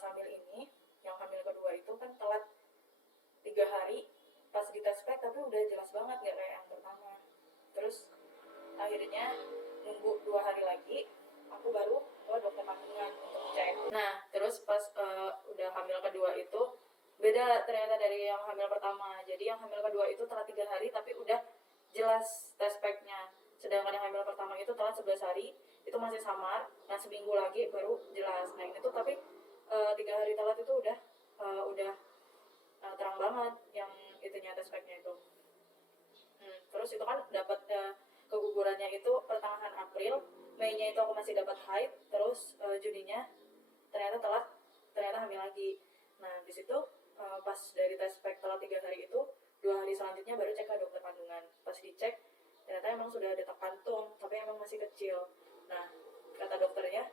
pas hamil ini, yang hamil kedua itu kan telat 3 hari pas di tes pack, tapi udah jelas banget nggak kayak yang pertama. Terus akhirnya nunggu 2 hari lagi aku baru ke dokter kandungan untuk cek. Nah terus pas udah hamil kedua itu beda ternyata dari yang hamil pertama. Jadi yang hamil kedua itu telat 3 hari tapi udah jelas tes packnya, sedangkan yang hamil pertama itu telat 11 hari itu masih samar. Nah seminggu lagi baru jelas. Nah ini tuh tapi 3 hari telat itu udah terang banget yang itunya tes packnya itu. Terus itu kan dapat kegugurannya itu pertengahan April, Mei-nya itu aku masih dapat haid, terus Juninya ternyata hamil lagi. Nah di situ pas dari tes pack telat 3 hari itu, 2 hari selanjutnya baru cek ke dokter kandungan. Pas dicek ternyata emang sudah detak kantung, tapi emang masih kecil. Nah kata dokternya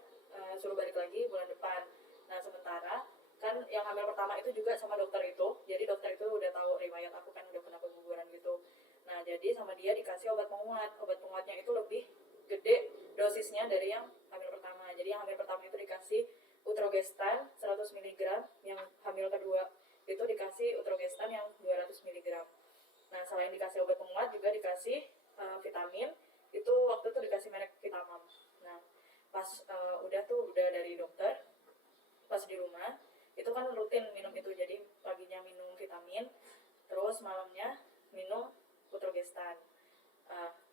suruh balik lagi bulan depan. Nah sementara kan yang hamil pertama itu juga sama dokter itu, jadi dokter itu udah tahu riwayat aku kan udah pernah keguguran gitu. Nah jadi sama dia dikasih obat penguatnya itu lebih gede dosisnya dari yang hamil pertama. Jadi yang hamil pertama itu dikasih Utrogestan 100 mg, yang hamil kedua itu dikasih Utrogestan yang 200 mg. Nah selain dikasih obat penguat juga dikasih vitamin, itu waktu itu dikasih merek Vitamam. Nah pas udah dari dokter, pas di rumah itu kan rutin minum itu, jadi paginya minum vitamin, terus malamnya minum Utrogestan.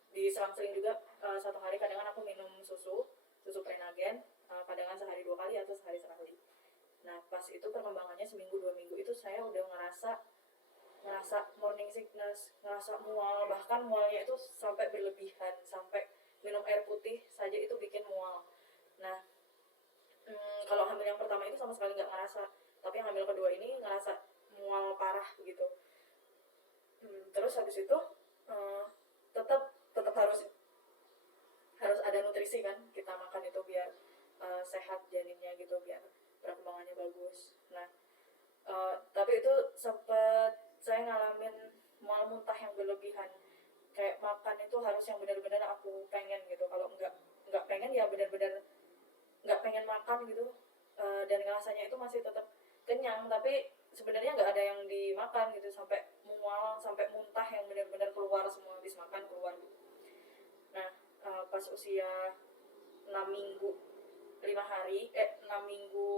Diselang-seling juga satu hari kadang aku minum susu Prenagen, kadang sehari 2 kali atau sehari sekali. Nah pas itu perkembangannya seminggu 2 minggu itu saya udah ngerasa morning sickness, ngerasa mual, bahkan mualnya itu sampai berlebihan, sampai minum air putih saja itu bikin mual. Nah kalau hamil yang pertama itu sama sekali nggak ngerasa, tapi yang hamil kedua ini ngerasa mual parah gitu. Terus habis itu tetap harus ada nutrisi kan, kita makan itu biar sehat janinnya gitu, biar perkembangannya bagus. Nah tapi itu sempat saya ngalamin mual muntah yang berlebihan, kayak makan itu harus yang benar-benar aku pengen gitu, kalau nggak pengen ya benar-benar nggak pengen makan gitu. Dan rasanya itu masih tetap kenyang tapi sebenarnya nggak ada yang dimakan gitu, sampai mual, sampai muntah yang benar-benar keluar semua, habis makan keluar gitu. Nah pas usia 6 minggu 6 minggu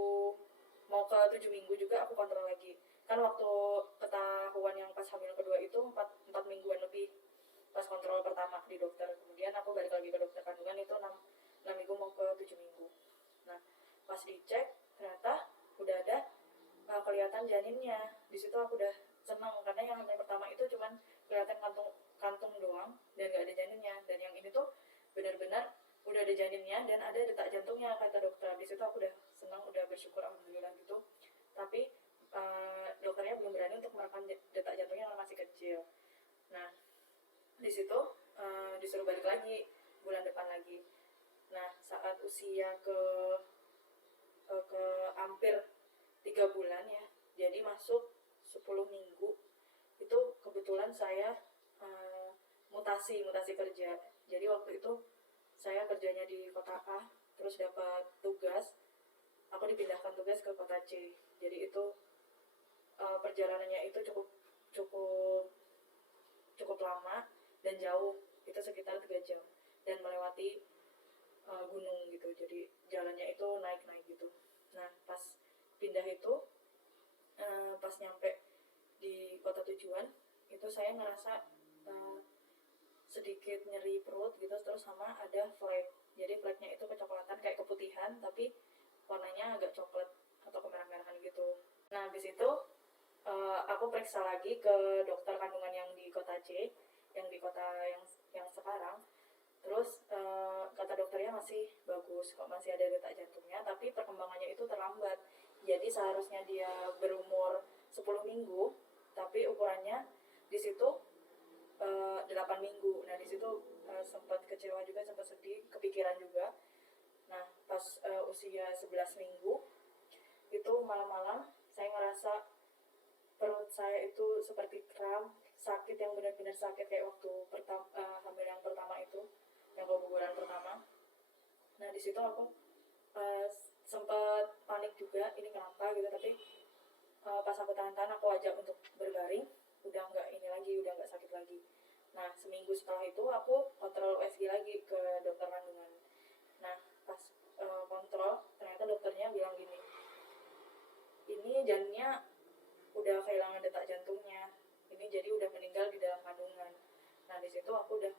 mau ke 7 minggu juga aku kontrol lagi kan, waktu ketahuan yang pas hamil kedua itu 4 mingguan lebih pas kontrol pertama di dokter. Kemudian aku balik lagi ke dokter kandungan itu 6 minggu mau ke 7 minggu. Nah pas dicek ternyata udah ada kelihatan janinnya. Di situ aku udah senang karena yang hamil pertama itu cuman kelihatan kantung doang dan gak ada janinnya, dan yang ini tuh benar-benar udah ada janinnya dan ada detak jantungnya kata dokter. Di situ aku udah senang, udah bersyukur alhamdulillah gitu. Tapi dokternya belum berani untuk merekam detak jantungnya karena masih kecil. Nah di situ disuruh balik lagi bulan depan lagi. Nah saat usia ke hampir 3 bulan ya, jadi masuk 10 minggu itu kebetulan saya mutasi kerja. Jadi waktu itu saya kerjanya di kota A, terus dapat tugas, aku dipindahkan tugas ke kota C. Jadi itu perjalanannya itu cukup lama dan jauh, itu sekitar 3 jam dan melewati gunung gitu, jadi jalannya itu naik gitu. Nah pas pindah itu pas nyampe di kota tujuan itu saya ngerasa sedikit nyeri perut gitu, terus sama ada flek. Jadi fleknya itu kecoklatan kayak keputihan tapi warnanya agak coklat atau kemerah-merahan gitu. Nah habis itu aku periksa lagi ke dokter kandungan yang di kota C, yang di kota yang sekarang. Terus kata dokternya masih bagus kok, masih ada detak jantungnya, tapi perkembangannya itu terlambat. Jadi seharusnya dia berumur 10 minggu, tapi ukurannya di situ 8 minggu. Nah di situ sempat kecewa juga, sempat sedih, kepikiran juga. Nah pas usia 11 minggu itu malam-malam saya ngerasa perut saya itu seperti kram, sakit yang benar-benar sakit kayak waktu hamil yang pertama itu, yang keguguran pertama. Nah di situ aku sempet panik juga ini kenapa gitu, tapi pas aku tahan-tahan aku ajak untuk berbaring, udah nggak ini lagi, udah nggak sakit lagi. Nah seminggu setelah itu aku kontrol USG lagi ke dokter kandungan. Nah pas kontrol ternyata dokternya bilang gini, ini janinnya udah kehilangan detak jantungnya, ini jadi udah meninggal di dalam kandungan. Nah di situ aku udah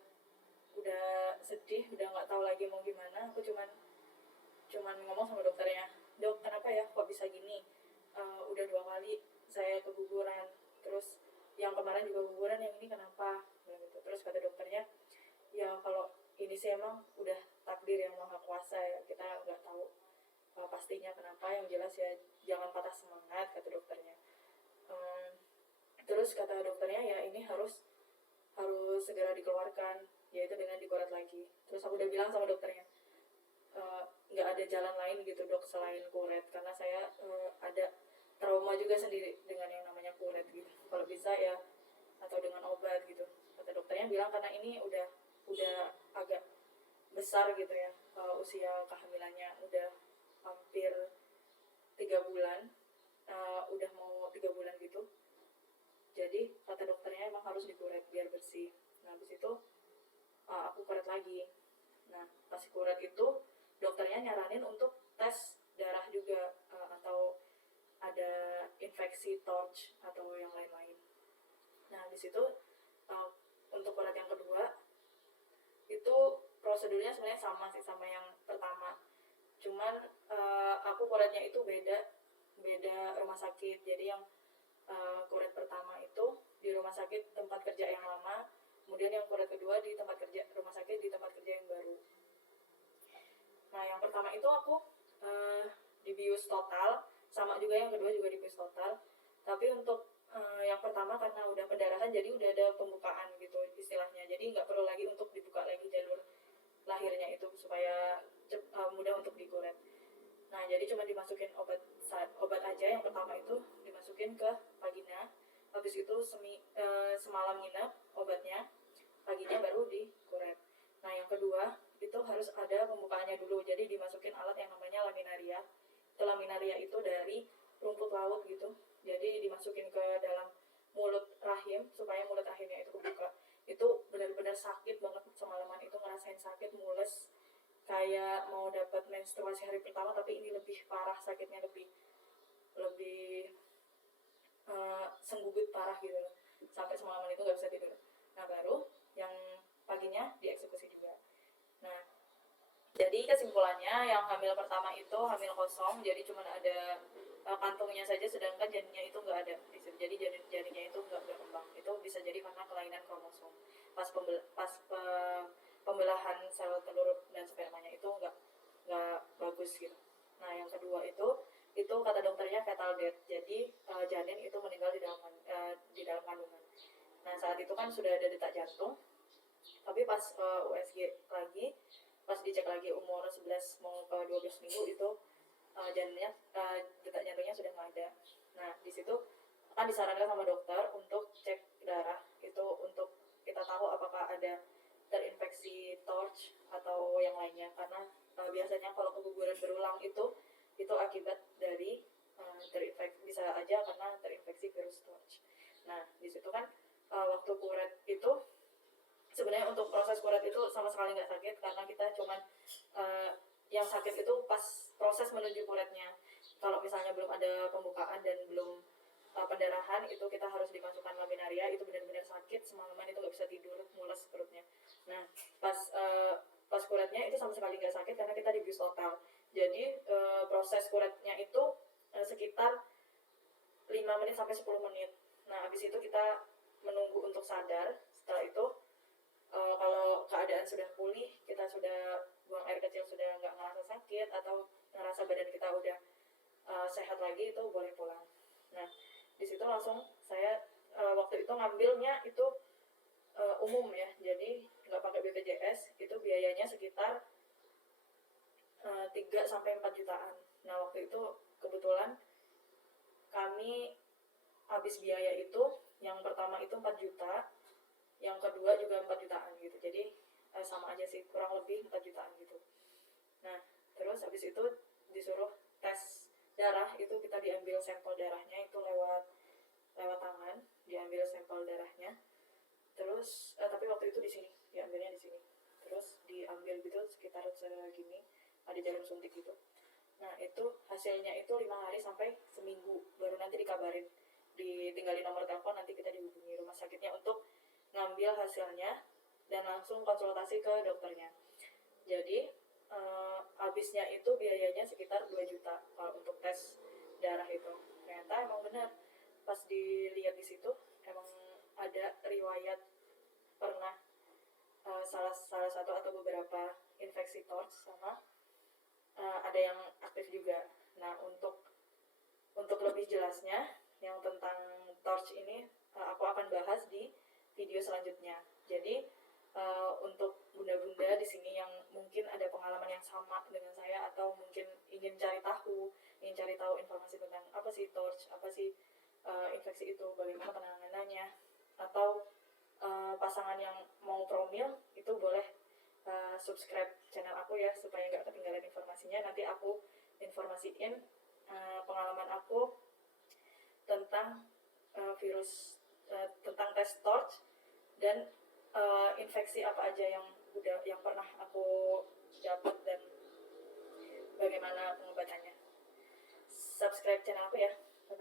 sedih, udah nggak tahu lagi mau gimana. Aku cuman ngomong sama dokternya, dok kenapa ya kok bisa gini, udah 2 kali saya keguguran, terus yang kemarin juga keguguran, yang ini kenapa gitu. Terus kata dokternya, ya kalau ini sih emang udah takdir yang maha kuasa ya, kita nggak tahu pastinya kenapa, yang jelas ya jangan patah semangat, kata dokternya. Terus kata dokternya ya ini harus segera dikeluarkan, yaitu dengan dikuret lagi. Terus aku udah bilang sama dokternya, nggak ada jalan lain gitu dok selain kuret, karena saya ada trauma juga sendiri dengan yang namanya kuret gitu. Kalau bisa ya atau dengan obat gitu. Kata dokternya bilang karena ini udah agak besar gitu ya, usia kehamilannya udah hampir 3 bulan, udah mau 3 bulan gitu. Jadi kata dokternya emang harus dikuret biar bersih. Nah habis itu aku kuret lagi. Nah pas kuret itu dokternya nyaranin untuk tes darah juga, atau ada infeksi torch atau yang lain-lain. Nah di situ untuk kuret yang kedua itu prosedurnya sebenarnya sama sih sama yang pertama, cuman aku kuretnya itu beda rumah sakit. Jadi yang kuret pertama itu di rumah sakit tempat kerja yang lama, kemudian yang kuret kedua di tempat kerja rumah sakit di tempat kerja yang baru. Nah yang pertama itu aku dibius total, sama juga yang kedua juga dibius total. Tapi untuk yang pertama karena udah pendarahan, jadi udah ada pembukaan gitu istilahnya, jadi nggak perlu lagi untuk dibuka lagi jalur lahirnya itu supaya mudah untuk dikuret. Nah jadi cuma dimasukin obat aja. Yang pertama itu dimasukin ke vagina, habis itu semalam nginep obatnya, paginya baru dikuret. Nah yang kedua itu harus ada pembukaannya dulu, jadi dimasukin alat yang namanya laminaria. Laminaria itu dari rumput laut gitu, jadi dimasukin ke dalam mulut rahim supaya mulut rahimnya itu kebuka. Itu benar-benar sakit banget semalaman itu, ngerasain sakit mules kayak mau dapat menstruasi hari pertama, tapi ini lebih parah sakitnya, lebih senggugut parah gitu loh, sampai semalaman itu nggak bisa tidur. Nah baru yang paginya dieksekusi juga. Nah jadi kesimpulannya yang hamil pertama itu hamil kosong, jadi cuma ada kantungnya saja, sedangkan janinnya itu nggak ada. Jadi janinnya itu nggak berkembang. Itu bisa jadi karena kelainan kromosom. Pas pembelahan sel telur dan spermanya itu nggak bagus gitu. Nah yang kedua itu kata dokternya fetal death, jadi janin itu meninggal di dalam kandungan. Nah saat itu kan sudah ada detak jantung, tapi pas USG lagi, pas dicek lagi umur 11 mau ke 12 minggu itu janinnya detak jantungnya sudah nggak ada. Nah di situ kan disarankan sama dokter untuk cek darah itu untuk kita tahu apakah ada terinfeksi torch atau yang lainnya, karena biasanya kalau keguguran berulang itu akibat dari terinfeksi, bisa aja karena terinfeksi virus torch. Nah di situ kan waktu kuret itu sebenarnya untuk proses kuret itu sama sekali nggak sakit, karena kita cuman yang sakit itu pas proses menuju kuretnya. Kalau misalnya belum ada pembukaan dan belum pendarahan, itu kita harus dimasukkan laminaria, itu benar-benar sakit semalaman, itu nggak bisa tidur, mules perutnya. Nah pas kuretnya itu sama sekali nggak sakit karena kita dibius total. Jadi proses kuretnya itu sekitar 5 menit sampai 10 menit. Nah habis itu kita menunggu untuk sadar. Setelah itu kalau keadaan sudah pulih, kita sudah buang air kecil, sudah nggak ngerasa sakit atau ngerasa badan kita udah sehat lagi, itu boleh pulang. Nah di situ langsung saya waktu itu ngambilnya itu umum ya, jadi nggak pakai BPJS. Itu biayanya sekitar 3-4 jutaan. Nah waktu itu kebetulan kami habis biaya itu, yang pertama itu 4 juta, yang kedua juga 4 jutaan gitu. Jadi sama aja sih, kurang lebih 4 jutaan gitu. Nah terus habis itu disuruh tes darah, itu kita diambil sampel darahnya itu lewat tangan, diambil sampel darahnya. Terus tapi waktu itu di sini, diambilnya di sini. Terus diambil gitu sekitar segini, ada jarum suntik gitu. Nah itu hasilnya itu 5 hari sampai seminggu baru nanti dikabarin, ditinggalin nomor telepon, nanti kita dihubungi rumah sakitnya untuk ngambil hasilnya dan langsung konsultasi ke dokternya. Jadi habisnya itu biayanya sekitar 2 juta kalau untuk tes darah itu. Ternyata emang benar, pas dilihat di situ emang ada riwayat pernah salah satu atau beberapa infeksi TORCH, sama ada yang aktif juga. Nah untuk lebih jelasnya yang tentang TORCH ini aku akan bahas di video selanjutnya. Jadi untuk bunda-bunda di sini yang mungkin ada pengalaman yang sama dengan saya, atau mungkin ingin cari tahu informasi tentang apa sih TORCH, apa sih infeksi itu, bagaimana penanganannya, atau pasangan yang mau promil, itu boleh subscribe channel aku ya, supaya nggak ketinggalan informasinya. Nanti aku informasiin pengalaman aku tentang tentang tes TORCH dan infeksi apa aja yang pernah aku dapat dan bagaimana pengobatannya. Subscribe channel aku ya.